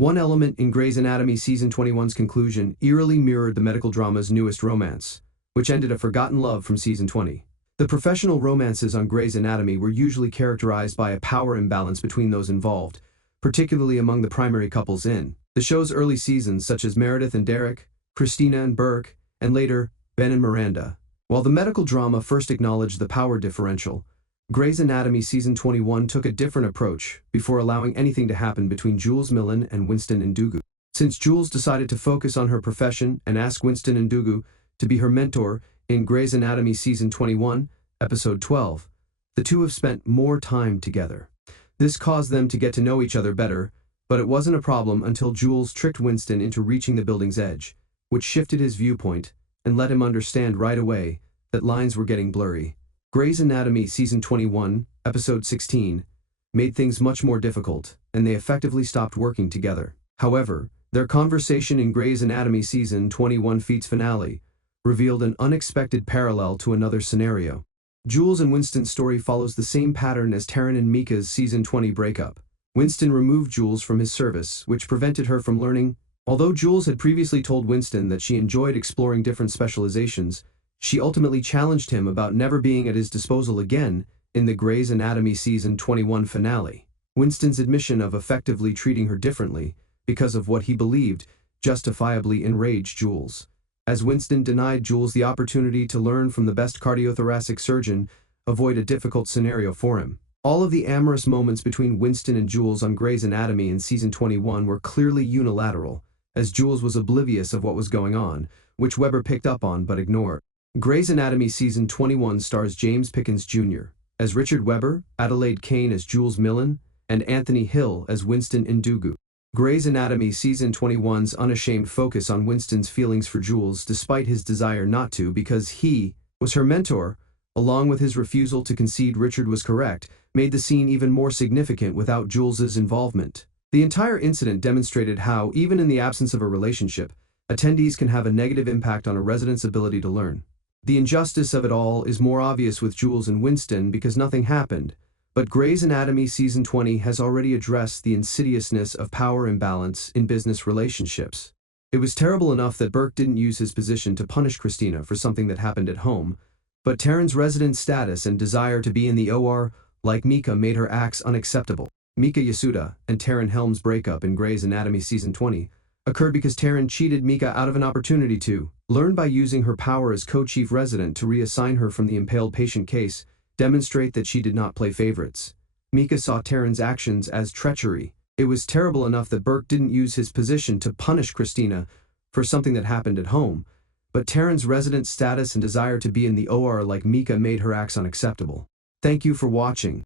One element in Grey's Anatomy Season 21's conclusion eerily mirrored the medical drama's newest romance, which ended a forgotten love from Season 20. The professional romances on Grey's Anatomy were usually characterized by a power imbalance between those involved, particularly among the primary couples in the show's early seasons, such as Meredith and Derek, Christina and Burke, and later, Ben and Miranda. While the medical drama first acknowledged the power differential, Grey's Anatomy Season 21 took a different approach before allowing anything to happen between Jules Millen and Winston Ndugu. Since Jules decided to focus on her profession and ask Winston Ndugu to be her mentor in Grey's Anatomy Season 21, Episode 12, the two have spent more time together. This caused them to get to know each other better, but it wasn't a problem until Jules tricked Winston into reaching the building's edge, which shifted his viewpoint and let him understand right away that lines were getting blurry. Grey's Anatomy Season 21, Episode 16, made things much more difficult, and they effectively stopped working together. However, their conversation in Grey's Anatomy Season 21 Feats finale revealed an unexpected parallel to another scenario. Jules and Winston's story follows the same pattern as Taryn and Mika's Season 20 breakup. Winston removed Jules from his service, which prevented her from learning. Although Jules had previously told Winston that she enjoyed exploring different specializations, she ultimately challenged him about never being at his disposal again in the Grey's Anatomy Season 21 finale. Winston's admission of effectively treating her differently because of what he believed justifiably enraged Jules, as Winston denied Jules the opportunity to learn from the best cardiothoracic surgeon, avoid a difficult scenario for him. All of the amorous moments between Winston and Jules on Grey's Anatomy in Season 21 were clearly unilateral, as Jules was oblivious of what was going on, which Weber picked up on but ignored. Grey's Anatomy Season 21 stars James Pickens Jr. as Richard Weber, Adelaide Kane as Jules Millen, and Anthony Hill as Winston Ndugu. Grey's Anatomy Season 21's unashamed focus on Winston's feelings for Jules despite his desire not to because he was her mentor, along with his refusal to concede Richard was correct, made the scene even more significant without Jules's involvement. The entire incident demonstrated how, even in the absence of a relationship, attendees can have a negative impact on a resident's ability to learn. The injustice of it all is more obvious with Jules and Winston because nothing happened, but Grey's Anatomy Season 20 has already addressed the insidiousness of power imbalance in business relationships. It was terrible enough that Burke didn't use his position to punish Christina for something that happened at home, but Taryn's resident status and desire to be in the OR, like Mika, made her acts unacceptable. Mika Yasuda and Taryn Helm's breakup in Grey's Anatomy Season 20 occurred because Taryn cheated Mika out of an opportunity to learn by using her power as co-chief resident to reassign her from the impaled patient case, demonstrate that she did not play favorites. Mika saw Taryn's actions as treachery. It was terrible enough that Burke didn't use his position to punish Christina for something that happened at home, but Taryn's resident status and desire to be in the OR like Mika made her acts unacceptable. Thank you for watching.